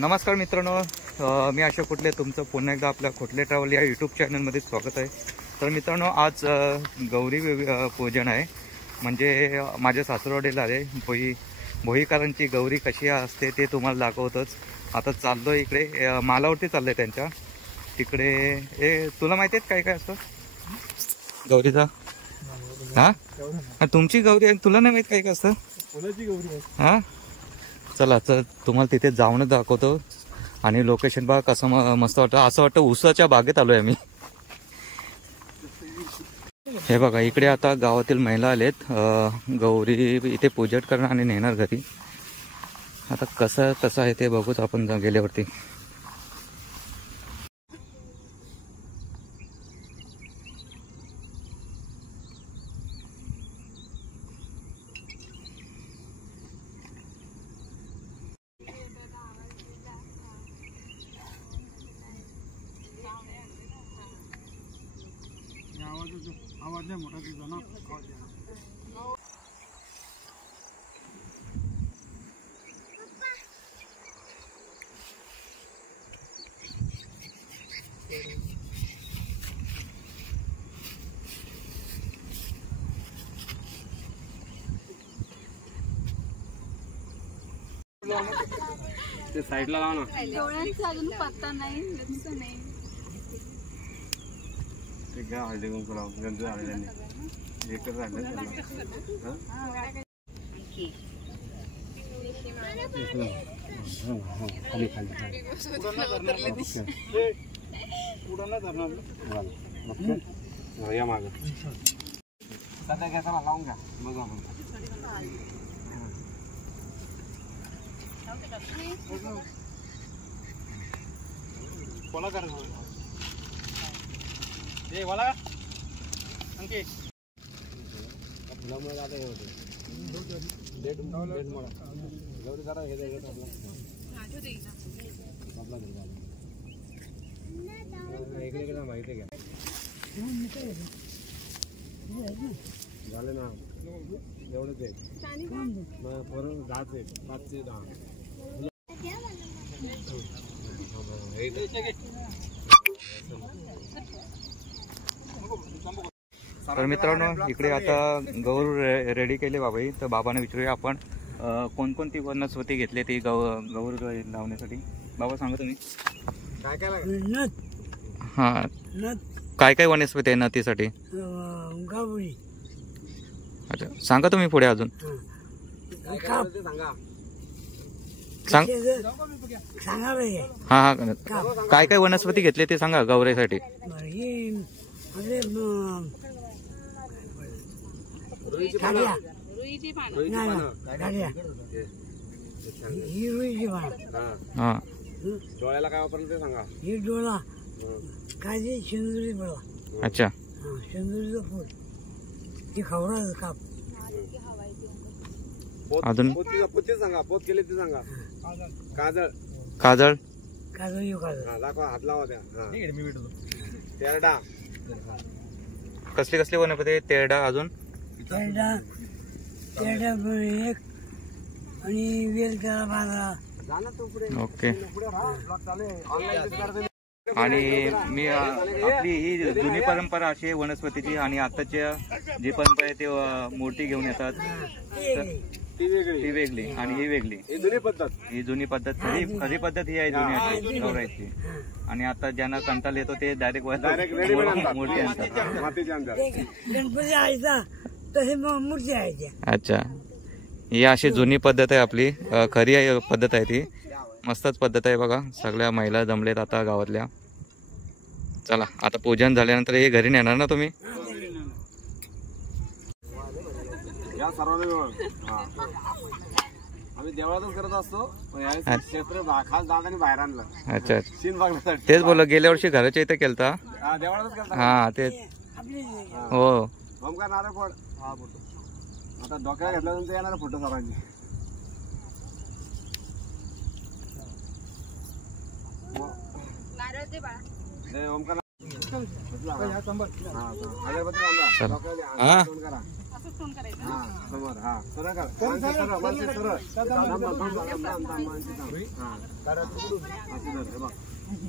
नमस्कार मित्रांनो, मी अशोक खोटले तुमचं पुन्हा एकदा आपल्या खोटले ट्रॅव्हल या यूट्यूब चॅनलमध्ये स्वागत आहे। तर मित्रांनो, आज गौरी पूजन आहे, म्हणजे माझ्या सासरवाडीला आहे भोईकरांची गौरी कशी असते ते तुम्हाला दाखवतोच। आता चाललो इकडे मालावरती चाललंय त्यांच्या तिकडे। तुला माहिती आहे काय काय असतं गौरीचा? हा, तुमची गौरी आहे, तुला नाही माहित काय काय असतं? हा, चला तर तुम्हाला तिथे जाऊनच दाखवतो। आणि लोकेशन बघा कसं मस्त वाटतं, असं वाटतं उसाच्या बागेत आलोय आम्ही। हे बघा इकडे आता गावातील महिला आलेत गौरी इथे पूजन करणार आणि नेणार घरी। आता कसं आहे ते बघूच आपण गेल्यावरती। आवाज नाही मोठा तुझा ना। ते साईडला लाव ना। डोळ्यांचा अजून पत्ता नाही, लक्ष नाही। ते काय हळदी कुंकू लावून गंज झालेल्याने एकच राहिलं खाली खाली या माग सध्या घ्यायचा लावून घ्या मग आपण कोणा करायचं ए वाला अंके फुलामुळे आता हे होते डेट मोडा गौरी जरा हे दे आपला इकडे माहिती घ्या झाले ना एवढंच आहे मग बरोबर 10 आहे 5 ते 10 तर मित्रांनो इकडे आता गौर रेडी केले बाबाई। तर बाबांना विचारूया आपण कोणकोणती वनस्पती घेतली ती गौर लावण्यासाठी। बाबा सांगा तुम्ही काय काय लागलं? हा, काय काय वनस्पती आहे नथीसाठी? गावळी। अच्छा, सांगा तुम्ही पुढे अजून सांगा सांगा। हा हा, काय काय वनस्पती घेतली ते सांगा गौरीसाठी। डोळ्याला काय वापरलं ते सांगा। ही डोळा काय ते शेंदुरी बळा। अच्छा, शेंदुरीचं फूल ते खवराचं काप। अजून पोती सांगा, पोत केले ते सांगा। काजळ काजळ काजळ येऊ काजळ दाखवा, हात लावा त्या। तेरडा कसली कसली वनस्पती? तेरडा, अजून तेरडा एक आणि वेल त्याला बांधला। ओके। आणि मी आपली ही जुनी परंपरा अशी आहे वनस्पतीची, आणि आताच्या जी परंपरा आहे ते मूर्ती घेऊन येतात ती वेगळी आणि ही वेगळी। ही जुनी पद्धत खरी पद्धत ही आहे जुनी गौरायची। आणि आता ज्यांना कंटाळा येतो ते डायरेक्ट मूर्ती आणतात। गणपती आयचा तसे मूर्ती आयच्या। अच्छा, ही अशी जुनी पद्धत आहे आपली, खरी पद्धत आहे ती। मस्तच पद्धत आहे बघा, सगळ्या महिला जमलेत आता गावातल्या। चला आता पूजन झाल्यानंतर हे घरी नेणार ना तुम्ही? आम्ही देवळातच करत असतो, क्षेत्र खास दाद आणि बाहेर आणलं। अच्छा, सीन बघण्यासाठी तेच बोललो, गेल्या वर्षी घराच्या इथे केलता। देवळातच करता। हा तेच, हो। ओमकार नारळ फोड। हा फोटो आता डोक्याला घेतल्यानंतर येणार फोटो सर्वांनी। ओमकार हा हा समोर हा सरळ कर सरळ वरती सरळ हा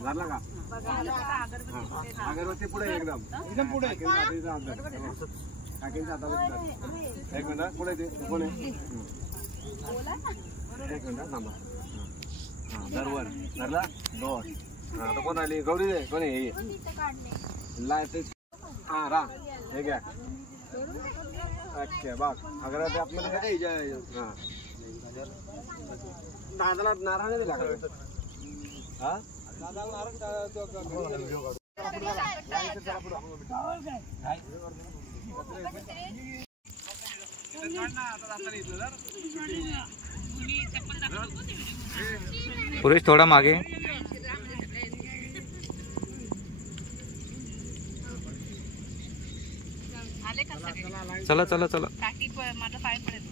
झाला का अगरबत्ती पुढे एकदम पुढे काकींचा हातावर एक मिनिट पुढे ते कोण आहे एक मिनिट थांबा हा दरवर धरला दोन हा आता कोण आली गौरी दे कोणी हे लायते हा रा हे घ्या ओके बघ अगरबत्ती आपल्याला हा दादाला नारळ नाही दिला हा पुरेश थोडा मागे चला चला चला माझा पाय पडेल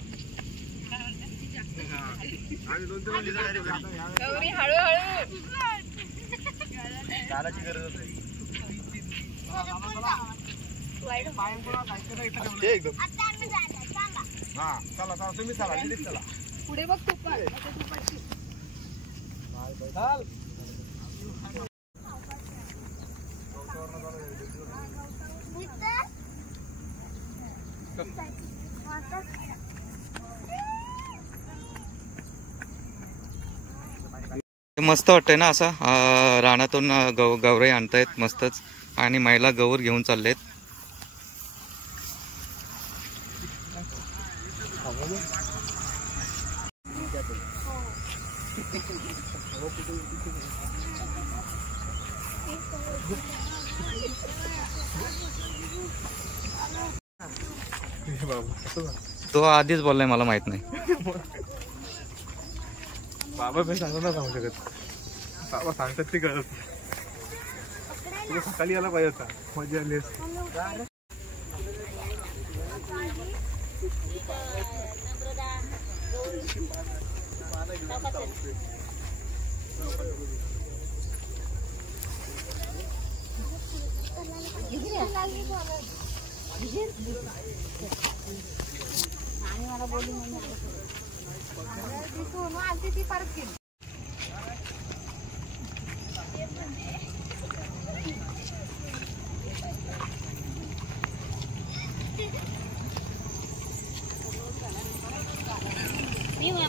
हळूहळू चालाची गरज होते एकदम हा चला चला तुम्ही चला लेडीज चला पुढे बघ तू पण मस्त वाटतंय ना असं रानातून गौराई आणतायत मस्तच आणि महिला गौर घेऊन चाललेत. तो आधीच बोललाय मला माहित नाही. बाबा पण सांगू ना सांगू शकत बाबा सांगतात ते कळत तुला सकाळी यायला पाहिजे होता मजा आली असती.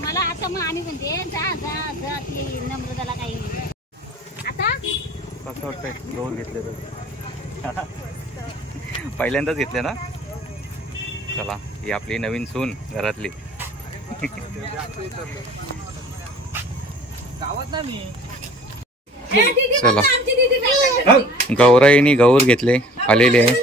मला आता मग आम्ही म्हणते जा जा जा ती नम्रताला काही आता कसं वाटतंय गहू घेतले तर पहिल्यांदाच घेतले ना. चला ही आपली नवीन सून घरातली. चला गौराईनी गौर घेतले आलेले आहे.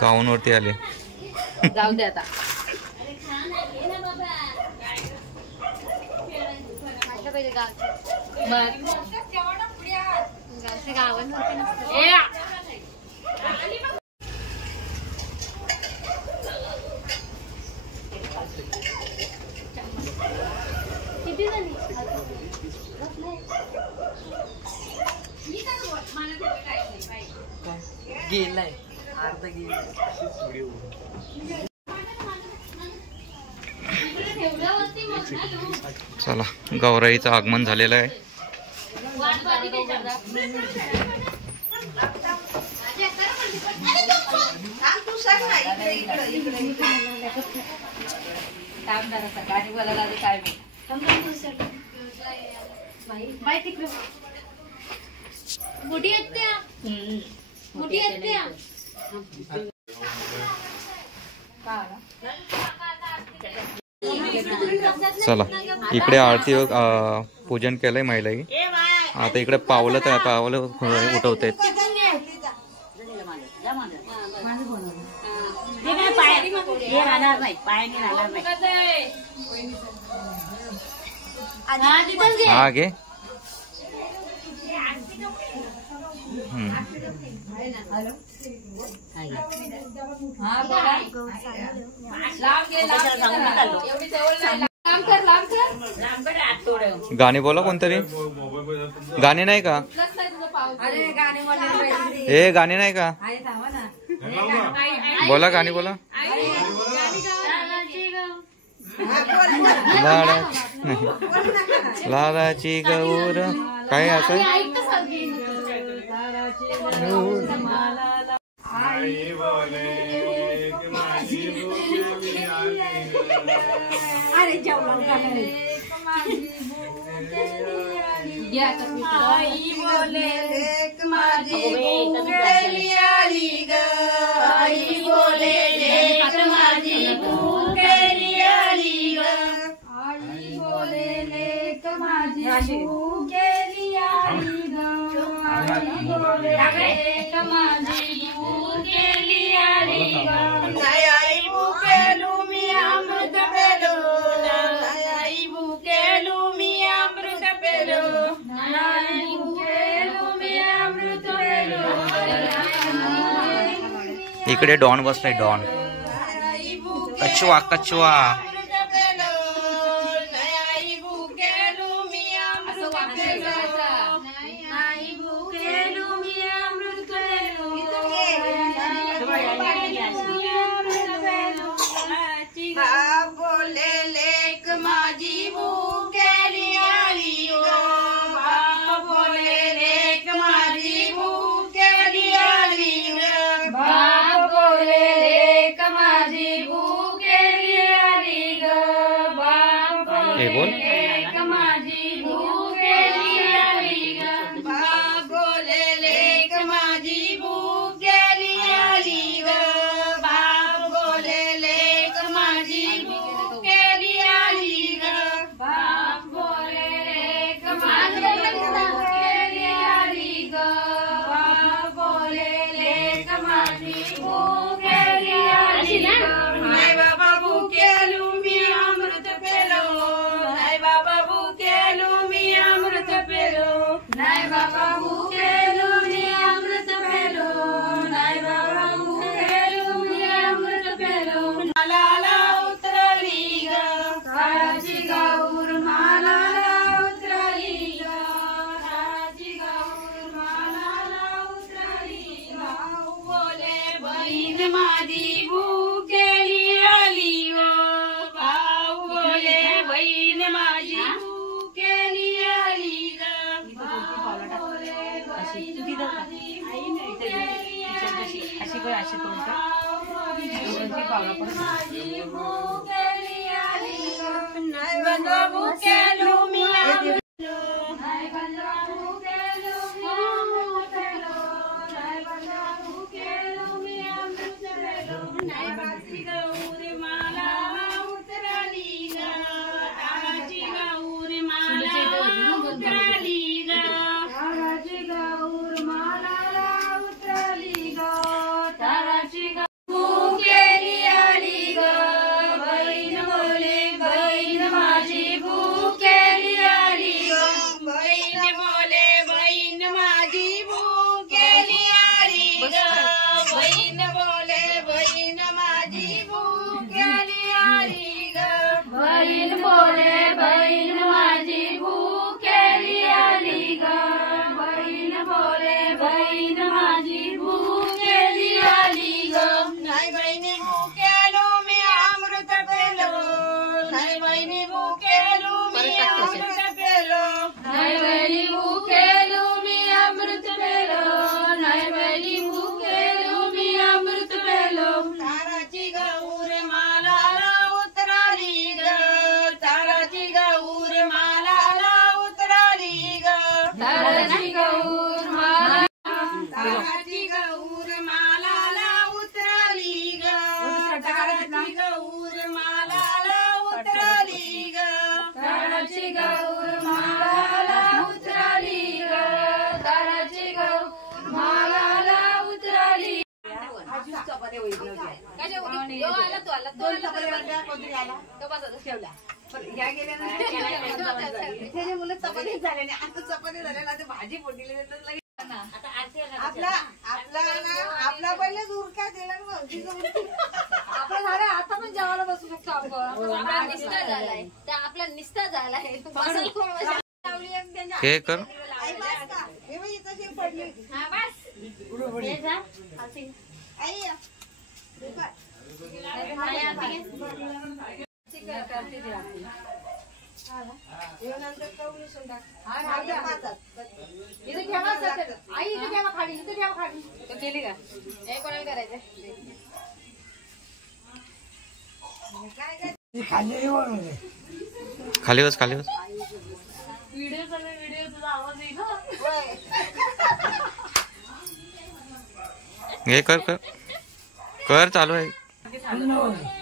गावांवरती आले. जाऊ दे आता किती झाली गेलाय अर्धा गेला. चला गौराईचं आगमन झालेलं आहे. मोठी येते मोठी येते चला इकडे आरती पूजन केलंय महिलाही. आता इकडे पावलं उठवत आहेत. हा घे. गाणे बोला कोणतरी. गाणे नाही का. हे गाणी नाही का? बोला गाणी बोला. लालाची गौर काय असं अरे जेवण आई बोले लेक माझी भूकेली आली ग आई बोले लेक माझी भूकेली आली ग आई बोले लेक माझी भूकेली आली ग आई बोले लेक माझी भूकेली आली ग नाही आई भूकेलू मी अमृत पेलो आई भूकेलू मी अमृत पेलो इकडे डॉन बसलाय. डॉन कछवा कछवा बोले लेक माझी भूकेली आली ग बाप बोले लेक माझी भूकेली आली ग बाप बोले लेक माझी भूकेली आली ग बाप बोले लेक माझी भूकेली आली ग बाप बोले लेक माझी भूकेली आली ग बाप बोले लेक माझी भूकेली आली ग बाप बोले लेक माझी भूकेली आली ग बाप बोले लेक माझी भूकेली आली ग नाही बाबा भूकेलू मी अमृत पेलो नाही बाबा भूकेलू मी अमृत पेलो नाही बाबा भूकेलू मी अमृत पेलो नाही बाबा भूकेलू मी अमृत पेलो मालाला उतरली ग काळाची गौर मालाला उतरली ग काळाची गौर मालाला उतरली भाऊ बोले बहीण माझी भूकेली आली ग भाऊ बोले बहीण माझी भूकेली आली ग भाऊ बोले बहीण माझी भूकेली आली ग माझी भूकेली आली ग नाही बंद भूकेलू मी अमृत नाही बंद भूकेलू मी अमृत पेलो नाही बंद भूकेलू मी अमृत पेलो नाही बाची गौरी माला उतरली ग ताराची गौरी माला उतरली ग ताराची गौर माला उतरली ग ताराची भूकेली आली ग बहीण बोले बहीण माझी भूकेली आली ग बहीण बोले बहीण माझी भूकेली आली ग बहीण बोले बहीण माझी भूकेली आली ग बहीण बोले बहीण माझी भूकेली आली ग बहीण बोले बहीण माझी भूकेली आली ग नाही बहिणी भूकेलू मी अमृत पेलो नाही बहिणी भूकेलू मी अमृत पेलो नाही बहिणी भूकेलू मी अमृत पेलो नाही बहिणी भूकेलू मी अमृत पेलो ताराची गौर मालाला उतरली ग ताराची गौर मालाला उतरली ग ताराची गौर माला ताराची गौर मालाला उतरली ग ताराची गौर मालाला उतरली ग ताराची गौर मालाला उतरली ग ताराची गौर मालाला उतरली मुलं चपाती झाले आता चपाती झालेला ते भाजी फोडली आपला पहिलेच उरका दिला आपलं झालं आता पण जेवायला बसू शकतो आपण निस्ता झालाय तर आपला निस्ता झालाय हे कर हा बस ये जा आई केली का हे कोणाला करायचं खाली बस खाली बस. व्हिडिओ चालू व्हिडिओ तुझा आवाज येईल हे कर कर कर चालू आहे.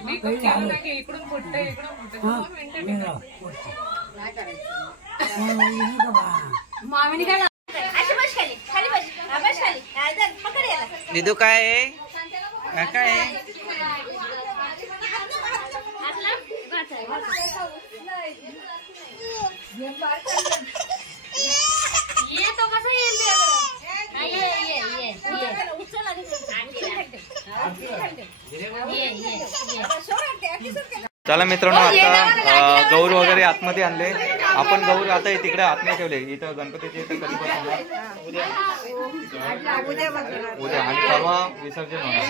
मी इकडून फुटतं इकडून फुटतं 2 मिनिटं काय करायचं मामीने काय अशी बस खाली खाली बस बस खाली पकड याला निधू काय आहे काय आहे? ये तो कसं येईल चला मित्रांनो, आता गौर वगैरे आतमध्ये आणले आपण. गौर आता तिकडे आतमध्ये ठेवले. इथं गणपतीचे इथं कधी उद्या आणि परवा विसर्जन होणार.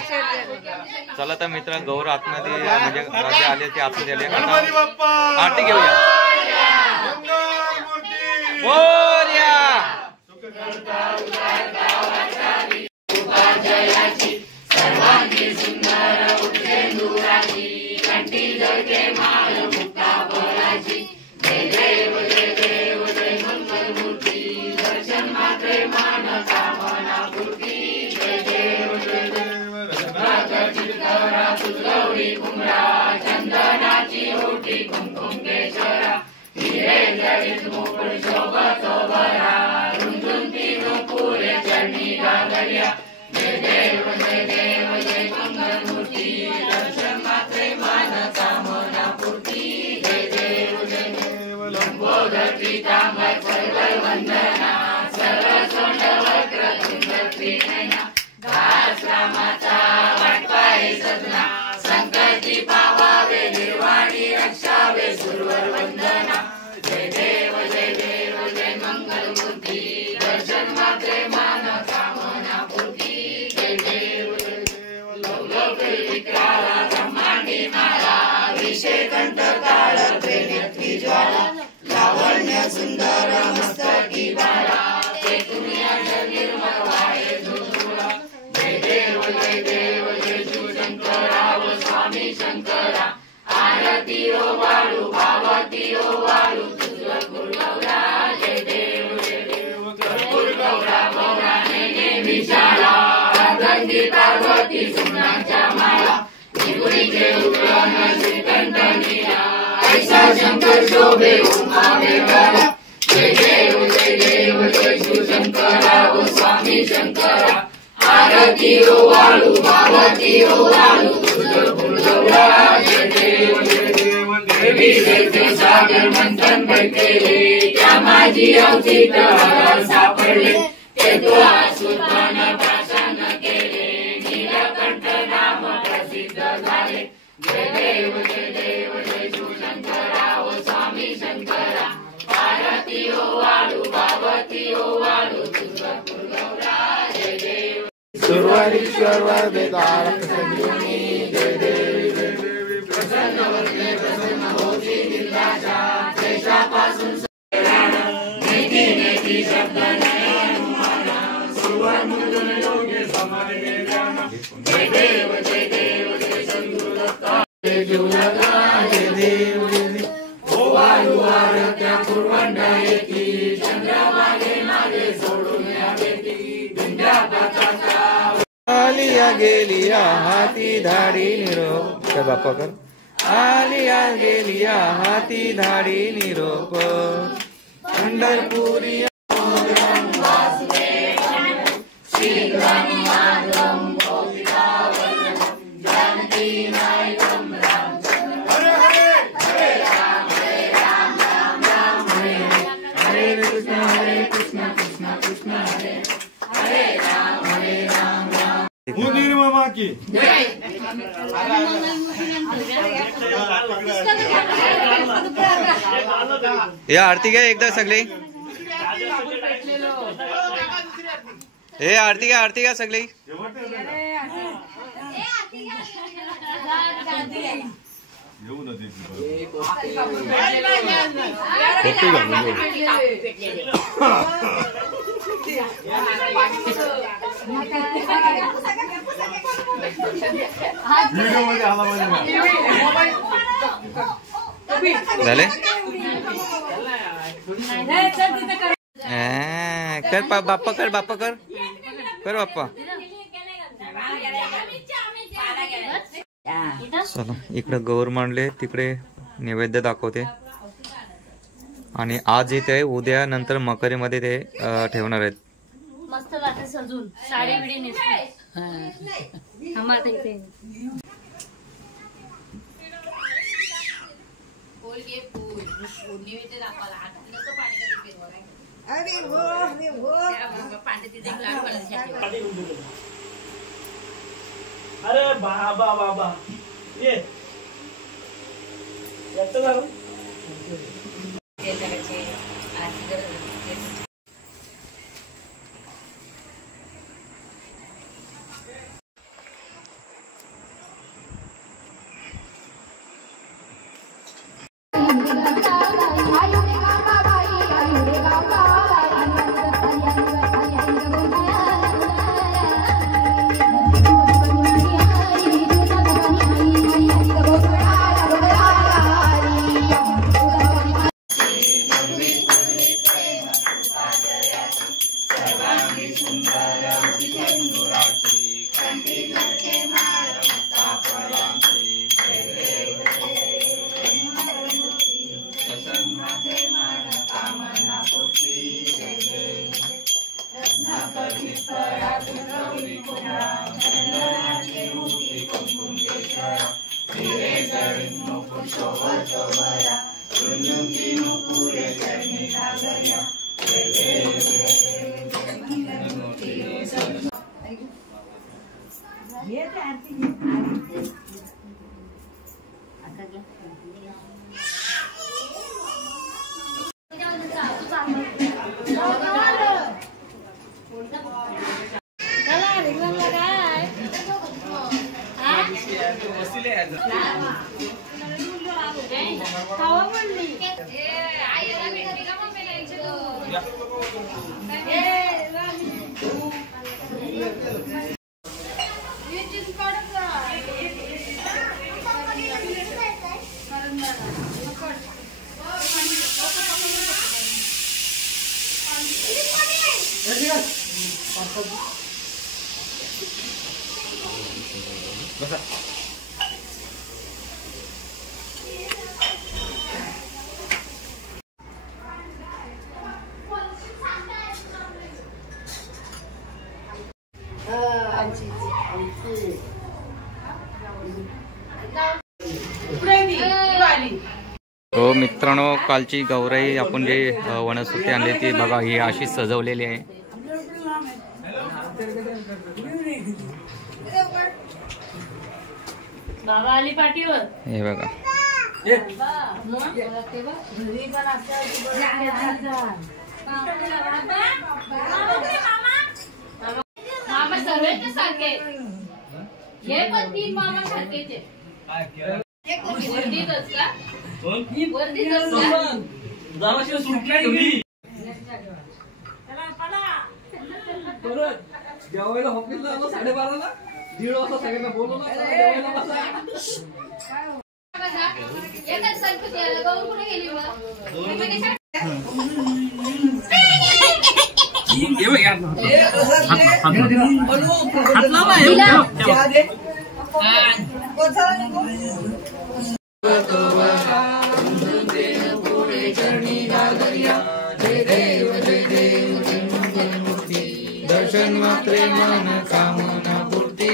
चला तर मित्र, गौर आतमध्ये म्हणजे जे आले ते आतमध्ये आले. आता आरती घेऊया. मोरया आलिया गेलिया हाती धाडी निरोप. त्या बाप्पा कर. आलिया गेलिया हाती धाडी निरोप. पंढरपुरी या आरती घ्या एकदा सगळे. हे आरती घ्या सगळी. झाले कर बाप्पा कर बाप्पा कर बाप्पा. चला इकडे गौर मांडले तिकडे नैवेद्य दाखवते आणि आज इथे उद्या नंतर मकरीमध्ये ते ठेवणार आहेत. मस्त वाटत सजून साडी बिडी नेसते. अरे बाबा बाबा ये हो मित्रांनो, कालची गौराई आपण जे वनस्पती आणली ती बघा, ही अशी सजवलेली आहे. बाबा आली पाठीवर हे बघा. मामा सर्व सारखे हे पण 3 मामा सारखेच वर्दीतच का? वर्दीतच का? जराशी सुटली तुम्ही जेवायला ऑफिसला आलो 12:30ला 1:30 वाजता सगळ्यांना बोलवलं जेवायला बसा. एकच संख्या द्यायला गौर कुठे गेली मग? दर्शन मात्रे मन कामना पूर्ती.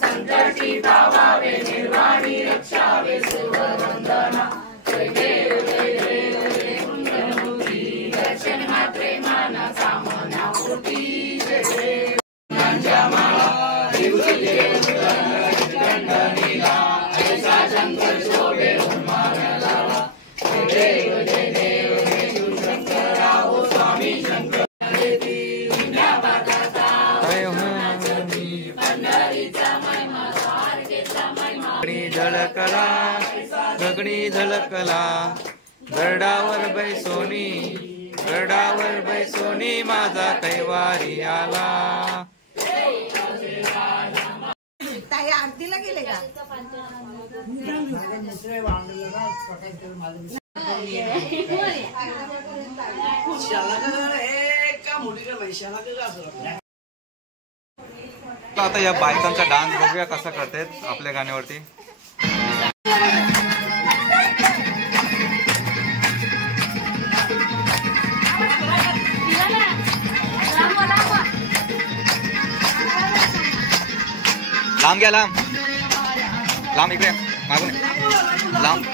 संकटी पावावे निर्वाणी रक्षावे सुवंदना. दर्शन मात्रे मन कामना पूर्ती. शंकर शोभे गगडी झळकला गरडावर बैसोनी माझा कैवारी आला. आरतीला गेले का? आता या बायकांचा डान्स बघूया कसा करतात आपल्या गाण्यावरती. लांब घ्या, लांब इकडे मागून लांब.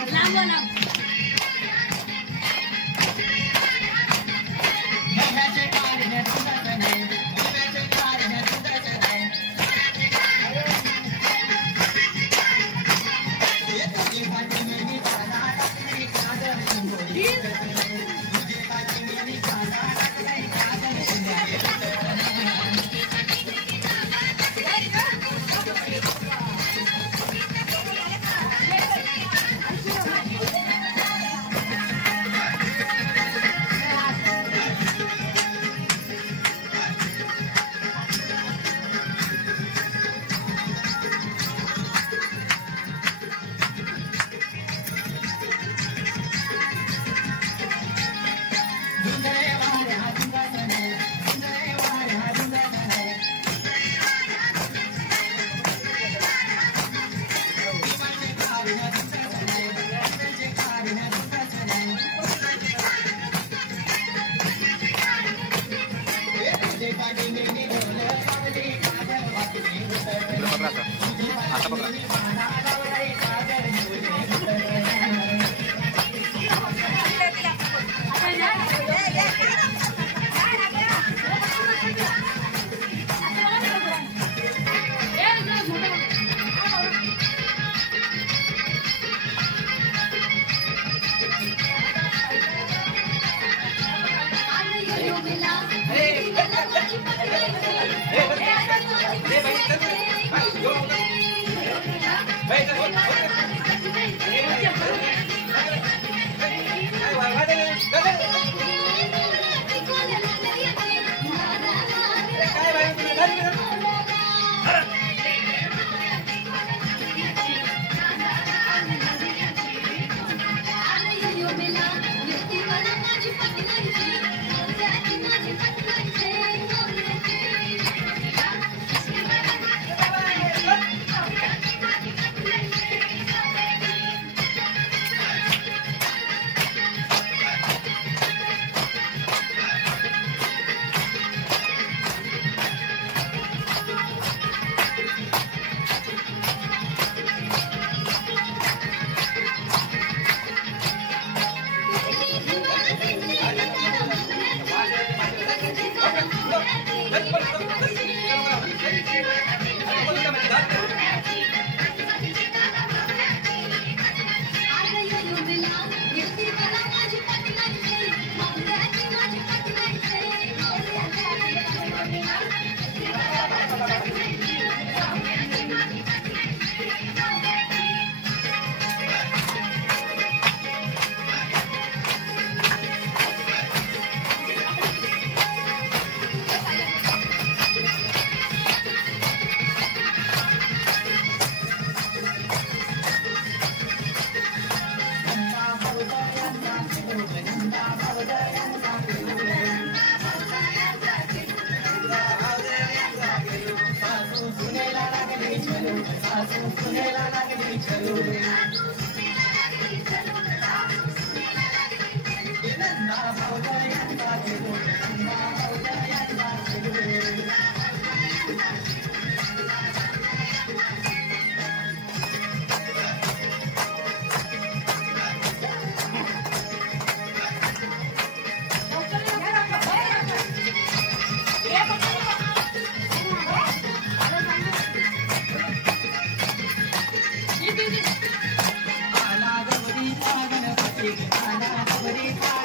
आता बघा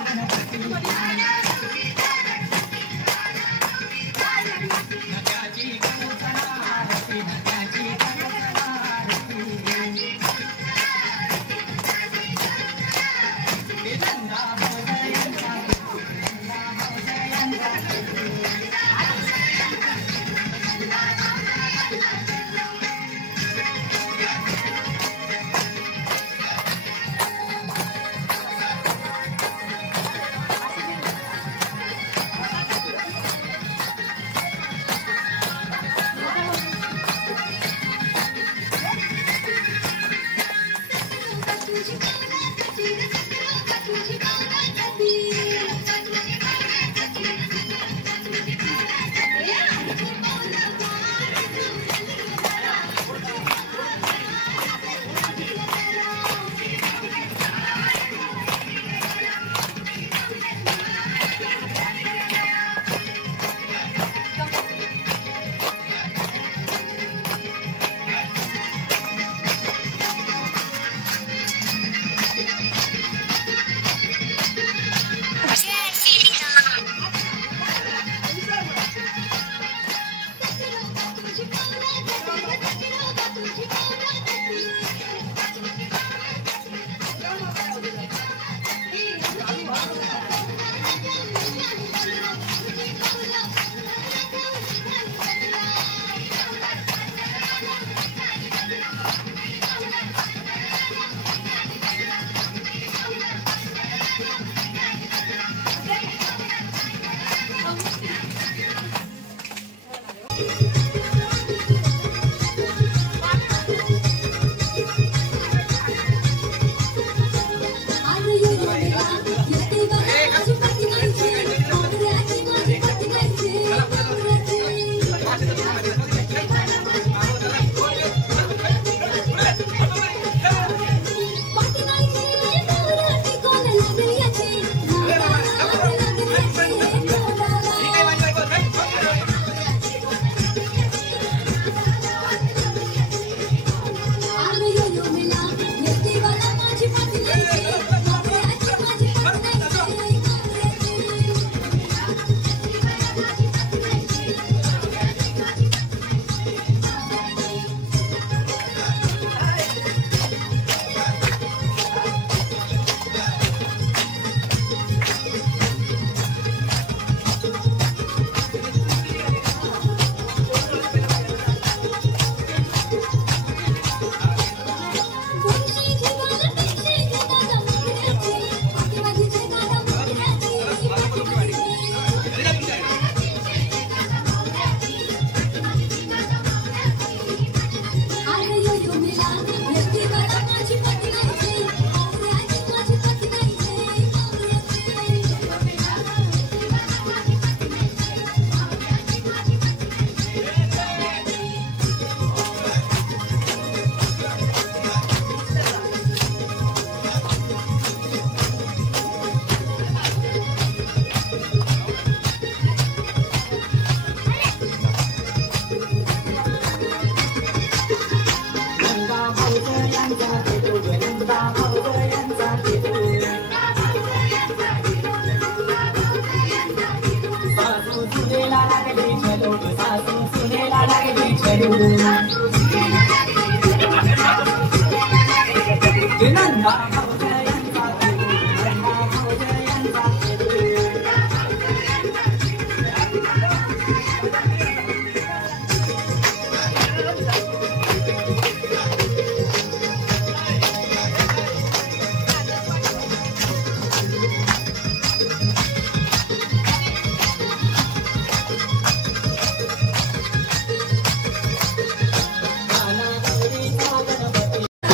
गणपती